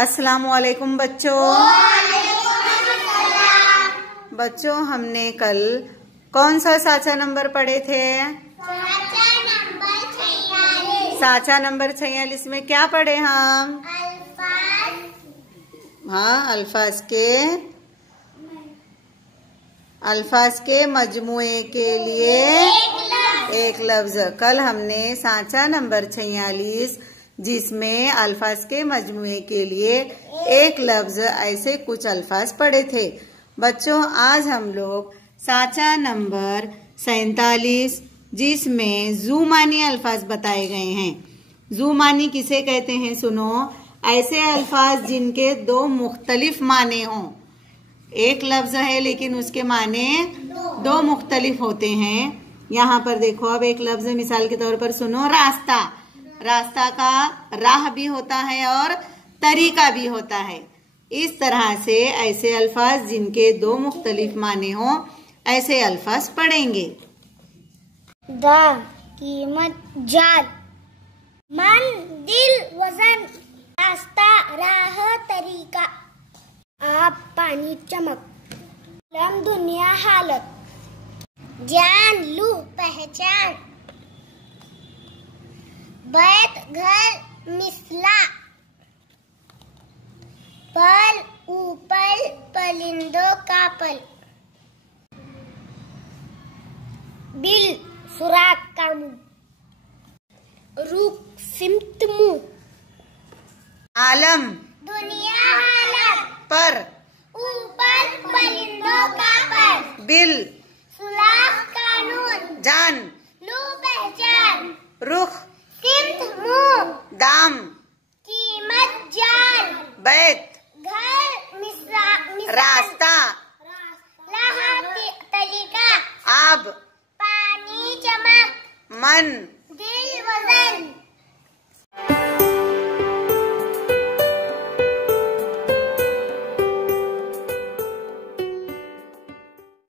अस्सलामुअलैकुम बच्चों। बच्चों हमने कल कौन सा साचा नंबर पढ़े थे? साचा नंबर 46 में क्या पढ़े हम? हाँ, अल्फाज के मजमुए के लिए एक लफ्ज। कल हमने साचा नंबर 46 जिसमें अल्फाज के मजमुए के लिए एक लफ्ज ऐसे कुछ अल्फाज पढ़े थे। बच्चों आज हम लोग साचा नंबर 47 जिसमें ज़ुमानी अल्फाज बताए गए हैं। ज़ुमानी किसे कहते हैं? सुनो, ऐसे अल्फाज जिनके दो मुख्तलिफ माने हों। एक लफ्ज है लेकिन उसके माने दो मुख्तलिफ होते हैं। यहाँ पर देखो, अब एक लफ्ज मिसाल के तौर पर सुनो, रास्ता। रास्ता का राह भी होता है और तरीका भी होता है। इस तरह से ऐसे अल्फाज जिनके दो मुख्तलिफ माने हों ऐसे अल्फाज पढ़ेंगे। दा कीमत, जात, मन, दिल, वजन, रास्ता, राह, तरीका, आब, पानी, चमक, लम, दुनिया, हालत, जान, लू, पहचान, बैत, घर, मिसला, पल, ऊपर, परिंदों का पल, बिल, सुराख का मुंह, रुख, सिमत, मुंह, आलम, दुनिया, हालत, पर, ऊपर, परिंदों का पर, बिल, सुराख, कानून, जान, लू, पहचान, रुख, सिमत, मुंह, दाम, कीमत, जान, बैत, घर, मिसला, रास्ता, तरीका, आब, पानी, चमक, मन, दिल, वजन,